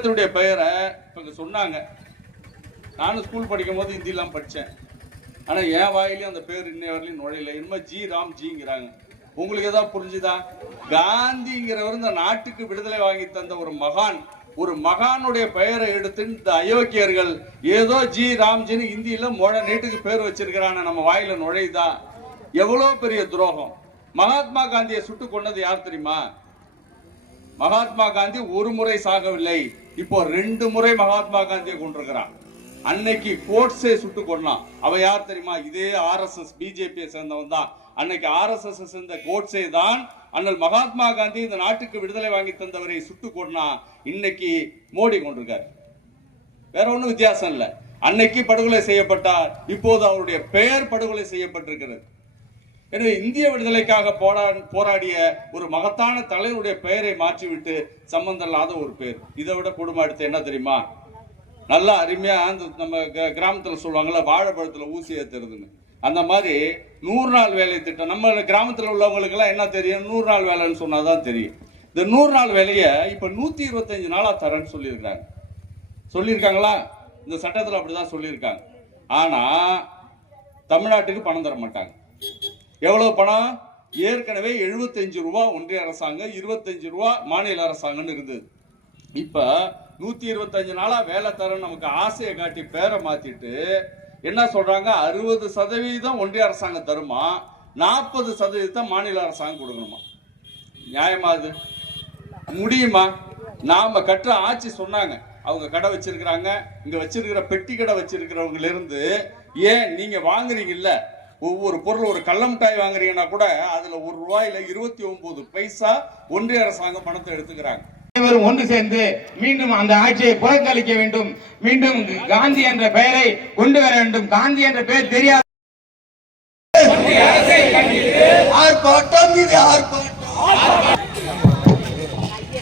புத்தகத்தினுடைய பெயரை இப்போ சொன்னாங்க. நானும் ஸ்கூல் படிக்கும் போது ஹிந்திலாம் படித்தேன். ஆனால் என் வாயிலையும் அந்த பேர் இன்னை வரலையும் நுழையில. இனிமேல் ஜி ராம் ஜிங்கிறாங்க. உங்களுக்கு ஏதாவது புரிஞ்சுதா? காந்திங்கிறவர் இந்த நாட்டுக்கு விடுதலை வாங்கி தந்த ஒரு மகானுடைய பெயரை எடுத்து இந்த அயோக்கியர்கள் ஏதோ ஜி ராம்ஜின்னு ஹிந்தியில நீட்டுக்கு பேர் வச்சிருக்கிறான நம்ம வாயில நுழையுதா? எவ்வளவு பெரிய துரோகம்! மகாத்மா காந்தியை சுட்டு கொண்டது யார் தெரியுமா? மகாத்மா காந்தி ஒரு முறை சாகவில்லை, இப்போ 2 முறை மகாத்மா காந்தியை கொண்டிருக்கிறான். அன்னைக்கு கோட்ஸே சுட்டு கொண்டான். அவ யார் தெரியுமா? இதே RSS பிஜேபியை சேர்ந்தவன் தான். அன்னைக்கு RSS சேர்ந்த கோட்ஸே தான் அண்ணல் மகாத்மா காந்தி இந்த நாட்டுக்கு விடுதலை வாங்கி தந்தவரை சுட்டு கொண்டா. இன்னைக்கு மோடி கொண்டிருக்கார். வேற ஒன்றும் வித்தியாசம் இல்லை. அன்னைக்கு படுகொலை செய்யப்பட்டார், இப்போது அவருடைய பெயர் படுகொலை செய்யப்பட்டிருக்கிறது. எனவே இந்திய விடுதலைக்காக போராடிய ஒரு மகத்தான தலைவருடைய பெயரை மாற்றிவிட்டு சம்பந்தம் இல்லாத ஒரு பேர். இதை விட கொடுமை அடுத்து என்ன தெரியுமா? நல்லா அருமையா நம்ம கிராமத்துல சொல்லுவாங்கல்ல, வாழைப்பழத்துல ஊசி ஏத்துறதுன்னு. அந்த மாதிரி 100 நாள் வேலை திட்டம். நம்ம கிராமத்தில் உள்ளவங்களுக்கு எல்லாம் என்ன தெரியும்? 100 நாள் வேலைன்னு சொன்னாதான் தெரியும். இந்த 100 நாள் வேலையை இப்ப 125 நாளா தரேன்னு சொல்லியிருக்காங்களா? இந்த சட்டத்தில் அப்படிதான் சொல்லியிருக்காங்க. ஆனா தமிழ்நாட்டுக்கு பணம் தர மாட்டாங்க. எவ்வளவு பணம்? ஏற்கனவே 75 ரூபா ஒன்றிய அரசாங்கம், 25 ரூபா மாநில அரசாங்கம்னு இருந்தது. இப்ப 125 நாளா வேலை தரேன்னு நமக்கு ஆசையை காட்டி பேரை மாத்திட்டு என்ன சொல்றாங்க? 60% ஒன்றிய அரசாங்கம் தருமா, 40% மாநில அரசாங்கம் கொடுக்கணுமா? நியாயமா? அது முடியுமா? நாம கற்ற ஆட்சி சொன்னாங்க. அவங்க கடை வச்சிருக்கிறாங்க, இங்க வச்சிருக்கிற பெட்டி கடை வச்சிருக்கிறவங்க இருந்து ஏன் நீங்க வாங்குறீங்கல்ல, ஒவ்வொரு பொருள் ஒரு கள்ள மிட்டாய் வாங்குறீங்கன்னா கூட அதுல ₹1 29 பைசா ஒன்றிய அரசாங்கம் பணத்தை எடுத்துக்கிறாங்க. அனைவரும் ஒன்று சேர்ந்து மீண்டும் அந்த ஆட்சியை புறக்கணிக்க வேண்டும். மீண்டும் காந்தி என்ற பெயரை கொண்டு வர வேண்டும். காந்தி என்ற பெயர் தெரியாது.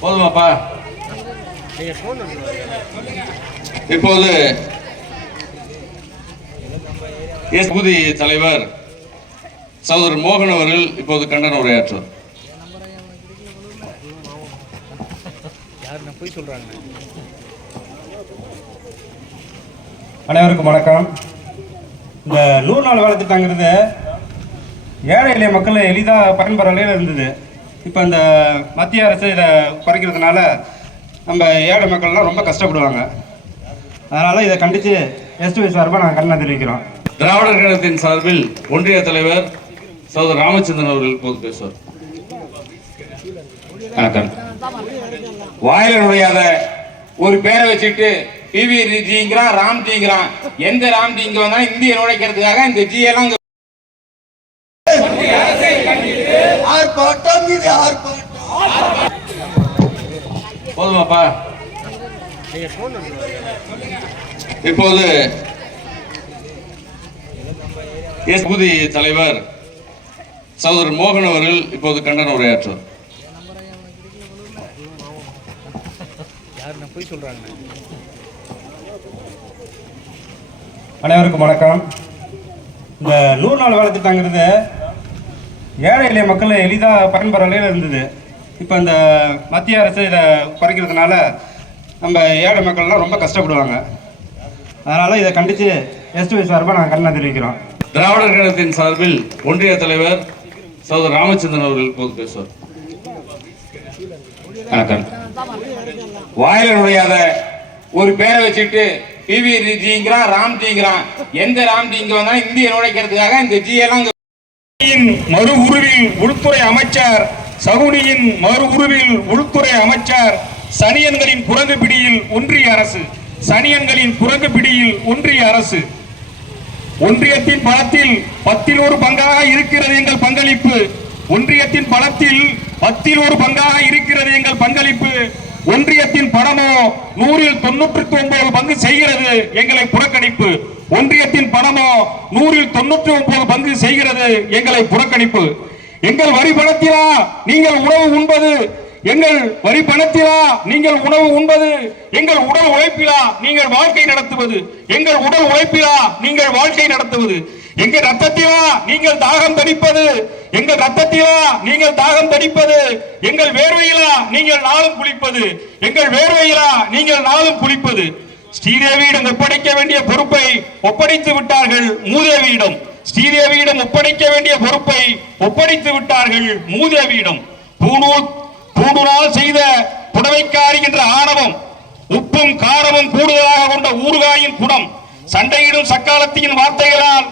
போதுமாப்பா? இப்போது தொகுதி தலைவர் சகோதரர் மோகன் அவர்கள் இப்போது கண்டன உரையாற்றுவார். அனைவருக்கும் வணக்கம். இந்த 100 நாள் வேலை திட்டங்கிறது ஏழை எளிய மக்கள் எளிதாக பயன்பெற நிலையில் இருந்தது. இப்போ இந்த மத்திய அரசு இதை குறைக்கிறதுனால நம்ம ஏழை மக்கள்லாம் ரொம்ப கஷ்டப்படுவாங்க. அதனால் இதை கண்டித்து எஸ்டிவி சார்பாக நாங்கள் கண்டனம் தெரிவிக்கிறோம். திராவிடர் கழகத்தின் சார்பில் ஒன்றிய தலைவர் சகோதரர் ராமச்சந்திரன் அவர்கள் இப்போது பேசுவார். வாயில நுழையாத ஒரு பேரை வச்சுட்டு பிவி ஜிங்கிறான், ராம் ஜிங்கிறான். எந்த ராம் ஜி இங்க வந்தா இந்திய நுழைக்கிறதுக்காக இந்த ஜி எல்லாம் போதுமாப்பா? இப்போது தொகுதி தலைவர் சகோதரர் மோகன் அவர்கள் இப்போது கண்டன உரையாற்றுவார். அனைவருக்கும் வணக்கம். இந்த 100 நாள் வேலை திட்டங்கிறது ஏழை எளிய மக்கள் எளிதாக பயன்பெற நிலையில் இருந்தது. இப்போ இந்த மத்திய அரசு இதை குறைக்கிறதுனால நம்ம ஏழை மக்கள்லாம் ரொம்ப கஷ்டப்படுவாங்க. அதனால் இதை கண்டித்து எஸ்டிவி சார்பாக நாங்கள் கண்டனம் தெரிவிக்கிறோம். திராவிடர் கழகத்தின் சார்பில் ஒன்றிய தலைவர் சகோதரர் ராமச்சந்திரன் அவர்கள் இப்போது பேசுவார். வாயில நுழையாத ஒரு பேரை வச்சுட்டு பிவி ஜிங்கிறான், ராம் ஜிங்கிறான். எந்த ராம் ஜி இங்க வந்தா இந்திய நுழைக்கிறதுக்காக இந்த ஜி எல்லாம் மறு உருவில் உள்துறை அமைச்சர் சகுனியின் மறு உருவில் உள்துறை அமைச்சர் சனியன்களின் குரங்கு பிடியில் ஒன்றிய அரசு. சனியன்களின் குரங்கு பிடியில் ஒன்றிய அரசு. ஒன்றியத்தின் பலத்தில் 10ல் 1 பங்காக இருக்கிறது எங்கள் பங்களிப்பு. ஒன்றியத்தின் பலத்தில் 10ல் 1 பங்காக இருக்கிறது எங்கள் பங்களிப்பு. ஒன்றியத்தின் பணமோ 100ல் 99 பங்கு செய்கிறது எங்களை புறக்கணிப்பு. ஒன்றியத்தின் பணமோ 100ல் 99 பங்கு செய்கிறது எங்களை புறக்கணிப்பு. எங்கள் வரி பணத்திலா நீங்கள் உணவு உண்பது? எங்கள் வரி பணத்திலா நீங்கள் உணவு உண்பது? எங்கள் உடல் உழைப்பிலா நீங்கள் வாழ்க்கை நடத்துவது? எங்கள் உடல் உழைப்பிலா நீங்கள் வாழ்க்கை நடத்துவது? எங்கள் ரத்தத்திலா நீங்கள் தாகம் தணிப்பது? எங்கள் ரத்தத்திலா நீங்கள் தாகம் தடிப்பது, எங்கள் வேர்வையிலா நீங்கள் நாளும் குளிப்பது, எங்கள் வேர்வையிலா நீங்கள் நாளும் குளிப்பது. ஸ்ரீதேவியிடம் ஒப்படைக்க வேண்டிய பொறுப்பை ஒப்படைத்து விட்டார்கள் மூதேவியிடம். ஸ்ரீதேவியிடம் ஒப்படைக்க வேண்டிய பொறுப்பை ஒப்படைத்து விட்டார்கள் மூதேவியிடம். பூணூலால் செய்த புடவைக்காரி என்ற ஆணவம், உப்பும் காரமும் கூடுதலாக கொண்ட ஊறுகாயின் குணம், சண்டையிடும் சக்காலத்தின் வார்த்தைகளால்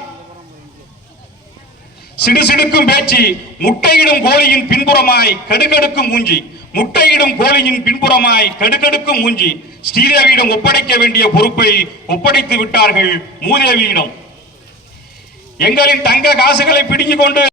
சிடுசிடுக்கும் பேச்சு, முட்டையிடும் கோழியின் பின்புறமாய் கடுகடுக்கும் மூஞ்சி, முட்டையிடும் கோழியின் பின்புறமாய் கடுகடுக்கும் மூஞ்சி. ஸ்ரீதேவியிடம் ஒப்படைக்க வேண்டிய பொறுப்பை ஒப்படைத்து விட்டார்கள் மூதேவியிடம். எங்களின் தங்க காசுகளை பிடுங்கிக் கொண்டு